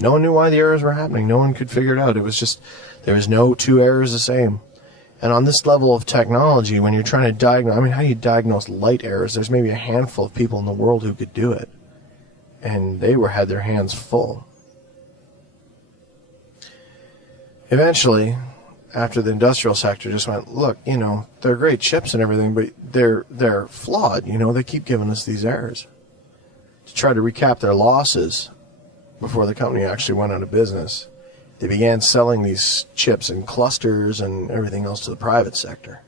No one knew why the errors were happening. No one could figure it out. It was just, there was no two errors the same. And on this level of technology, when you're trying to diagnose, I mean, how do you diagnose light errors? There's maybe a handful of people in the world who could do it. And they had their hands full. Eventually, after the industrial sector just went, look, you know, they're great chips and everything, but they're flawed. You know, they keep giving us these errors. To try to recap their losses before the company actually went out of business, they began selling these chips in clusters and everything else to the private sector.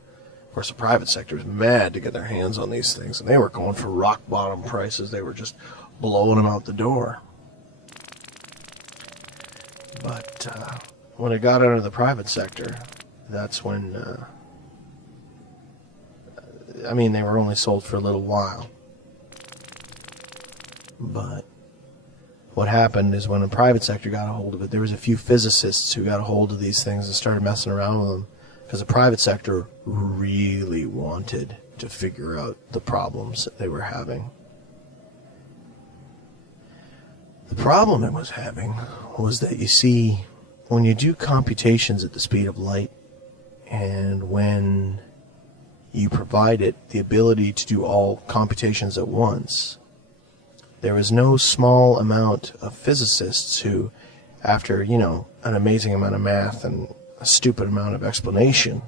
Of course, the private sector was mad to get their hands on these things, and they were going for rock-bottom prices. They were just blowing them out the door. But when it got out of the private sector, that's when, I mean, they were only sold for a little while. But what happened is when the private sector got a hold of it, there was a few physicists who got a hold of these things and started messing around with them, because the private sector really wanted to figure out the problems that they were having. The problem it was having was that, you see, when you do computations at the speed of light, and when you provide it the ability to do all computations at once, there was no small amount of physicists who, after, you know, an amazing amount of math and a stupid amount of explanation,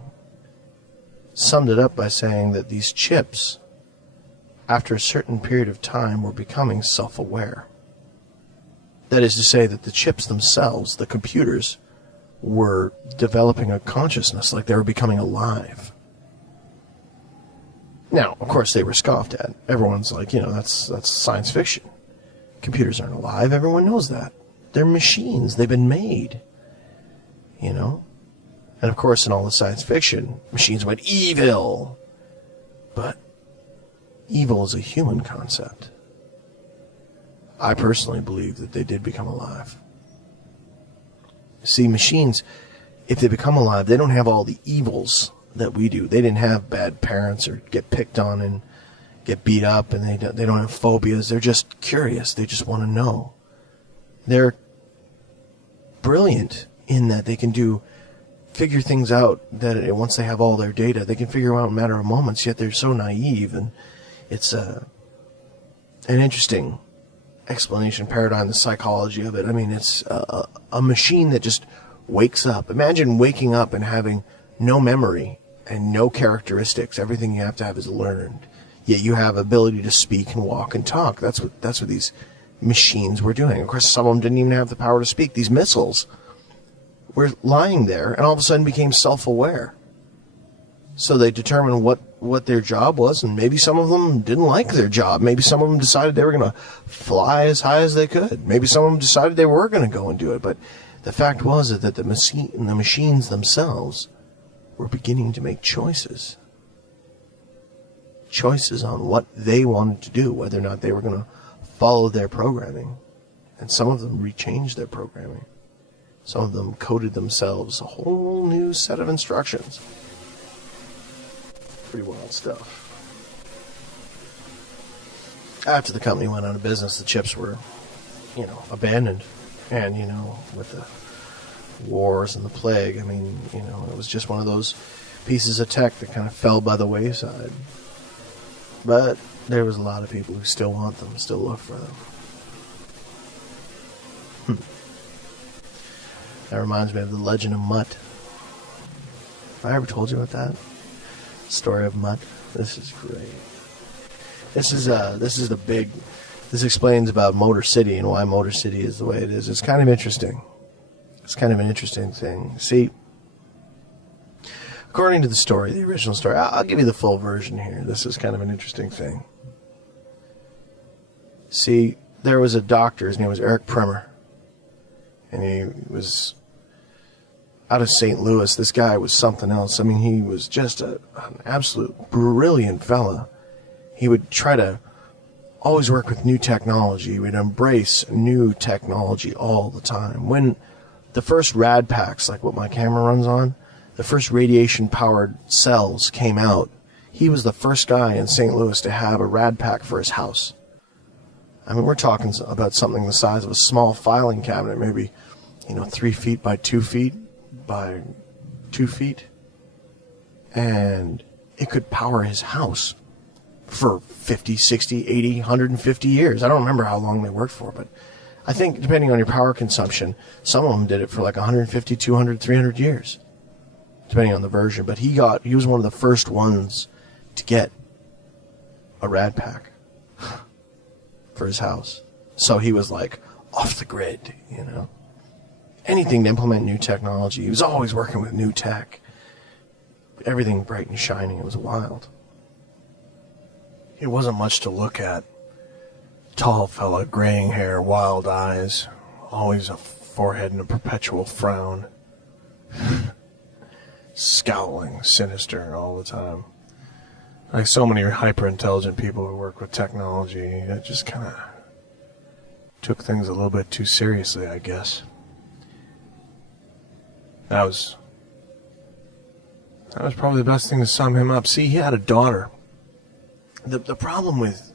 summed it up by saying that these chips, after a certain period of time, were becoming self-aware. That is to say that the chips themselves, the computers, were developing a consciousness, like they were becoming alive. Now, of course, they were scoffed at. Everyone's like, you know, that's science fiction. Computers aren't alive. Everyone knows that. They're machines. They've been made. You know? And of course, in all the science fiction, machines went evil. But evil is a human concept. I personally believe that they did become alive. See, machines, if they become alive, they don't have all the evils that we do. They didn't have bad parents or get picked on and get beat up, and they don't have phobias. They're just curious. They just want to know. They're brilliant in that they can figure things out, that once they have all their data, they can figure out in a matter of moments, yet they're so naive, and it's an interesting explanation paradigm, the psychology of it. I mean, it's a machine that just wakes up. Imagine waking up and having no memory and no characteristics. Everything you have to have is learned. Yet you have ability to speak and walk and talk. That's what these machines were doing. Of course, some of them didn't even have the power to speak. These missiles were lying there and all of a sudden became self-aware. So they determined what their job was, and maybe some of them didn't like their job. Maybe some of them decided they were going to fly as high as they could. Maybe some of them decided they were going to go and do it. But the fact was that the machines themselves were beginning to make choices. Choices on what they wanted to do, whether or not they were going to follow their programming. And some of them rechanged their programming. Some of them coded themselves a whole new set of instructions. Pretty wild stuff. After the company went out of business, the chips were, you know, abandoned. And, you know, with the wars and the plague, I mean, you know, it was just one of those pieces of tech that kind of fell by the wayside. But there was a lot of people who still want them, still look for them. That reminds me of the legend of Mutt. Have I ever told you about that? Story of Mutt. This is great. This explains about Motor City and why Motor City is the way it is. It's kind of interesting. It's kind of an interesting thing. See, according to the story, the original story, I'll give you the full version here. This is kind of an interesting thing. See, there was a doctor. His name was Eric Premer. And he was out of St. Louis. This guy was something else. I mean, he was just an absolute brilliant fella. He would try to always work with new technology. He would embrace new technology all the time. When the first rad packs, like what my camera runs on, the first radiation-powered cells came out, he was the first guy in St. Louis to have a rad pack for his house. I mean, we're talking about something the size of a small filing cabinet, maybe, 3 feet by 2 feet by 2 feet. And it could power his house for 50, 60, 80, 150 years. I don't remember how long they worked for, but I think depending on your power consumption, some of them did it for like 150, 200, 300 years, depending on the version. But he was one of the first ones to get a rad pack for his house. So he was like off the grid, Anything to implement new technology. He was always working with new tech. Everything bright and shining. It was wild. It wasn't much to look at. Tall fella, graying hair, wild eyes, always a forehead and a perpetual frown. Scowling, sinister all the time. Like so many hyper-intelligent people who work with technology, it just kind of took things a little bit too seriously, I guess. That was probably the best thing to sum him up. See, he had a daughter. The problem with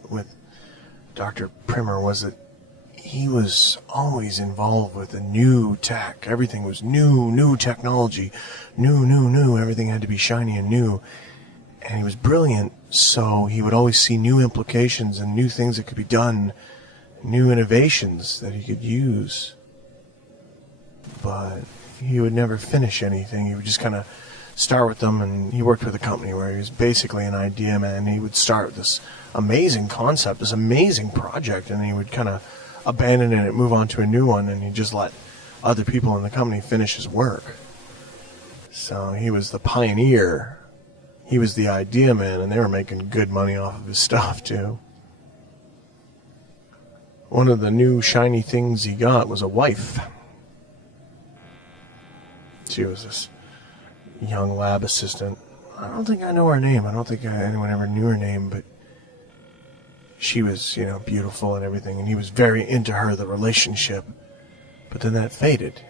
Dr. Primer was that he was always involved with the new tech. Everything was new technology, new. Everything had to be shiny and new. And he was brilliant, so he would always see new implications and new things that could be done, new innovations that he could use. But he would never finish anything. He would just kind of start with them, and he worked with a company where he was basically an idea man. He would start this amazing concept, this amazing project, and he would kind of abandon it and move on to a new one, and he'd just let other people in the company finish his work. So he was the pioneer. He was the idea man, and they were making good money off of his stuff, too. One of the new shiny things he got was a wife. She was this young lab assistant. I don't think I know her name. I don't think anyone ever knew her name, but she was, beautiful and everything, and he was very into her, the relationship. But then that faded,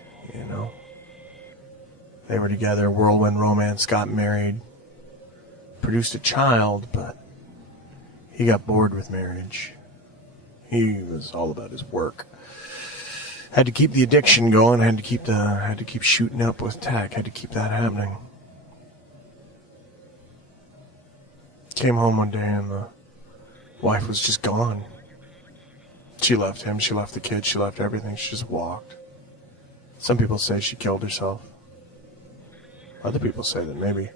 They were together, whirlwind romance, got married, produced a child, but he got bored with marriage. He was all about his work. Had to keep the addiction going, had to keep shooting up with tech, had to keep that happening. Came home one day and the wife was just gone. She left him, she left the kids, she left everything, she just walked. Some people say she killed herself. Other people say that maybe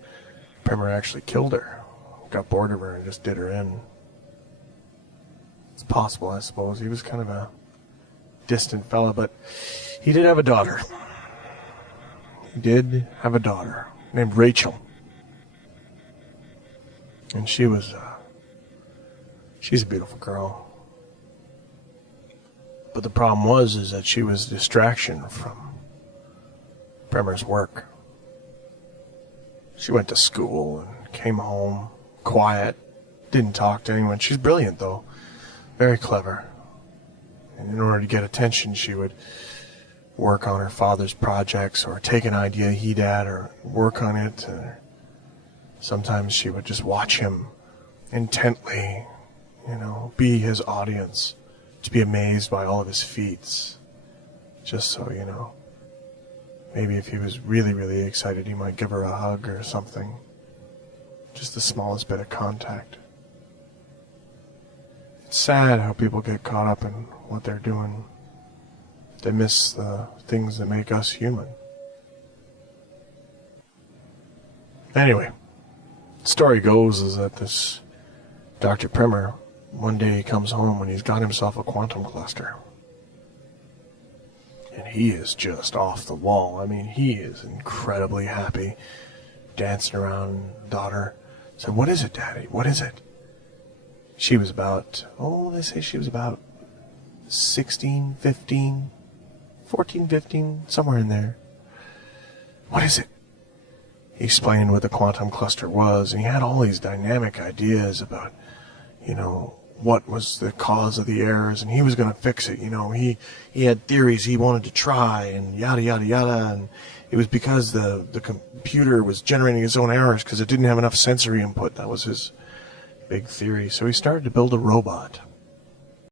Primer actually killed her, got bored of her and just did her in. It's possible, I suppose. He was kind of a distant fella, but he did have a daughter. He did have a daughter named Rachel. And she's a beautiful girl. But the problem is that she was a distraction from Primer's work. She went to school and came home quiet, didn't talk to anyone. She's brilliant, though. Very clever. And in order to get attention, she would work on her father's projects or take an idea he'd had or work on it. Sometimes she would just watch him intently, be his audience, to be amazed by all of his feats. Just so, maybe if he was really, really excited, he might give her a hug or something. Just the smallest bit of contact. It's sad how people get caught up in what they're doing. They miss the things that make us human. Anyway, the story goes is that this Dr. Primer, one day he comes home and he's got himself a quantum cluster. And he is just off the wall. I mean, he is incredibly happy, dancing around. Daughter said, "What is it, Daddy? What is it?" She was about, they say she was about 16, 15, 14, 15, somewhere in there. "What is it?" He explained what the quantum cluster was, and he had all these dynamic ideas about, what was the cause of the errors, and he was going to fix it. He had theories he wanted to try, and yada, yada, yada, and it was because the computer was generating its own errors because it didn't have enough sensory input. That was his big theory. So he started to build a robot.